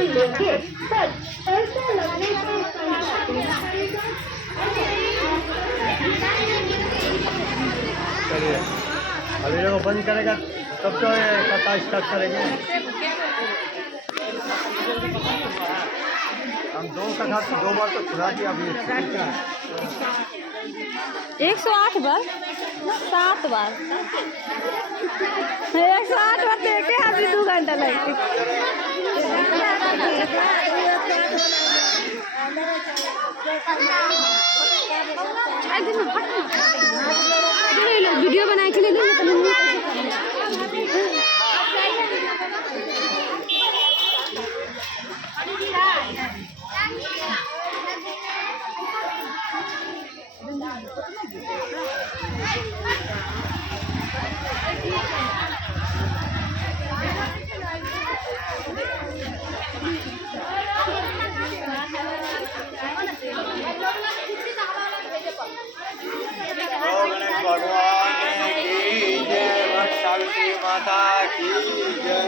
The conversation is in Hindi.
जानकारी लेंगे सर पैसा लगने से चलिए अभी लोग बंद करेगा तब तो कथा स्टार्ट करेंगे। हम दो कथा 2 बार तो सुना दिया अभी 108 बार 7 बार 108 बार देखे अभी 2 घंटा लगती। वीडियो बना के ले भगवान की जय, वत्सावित्री माता की जय।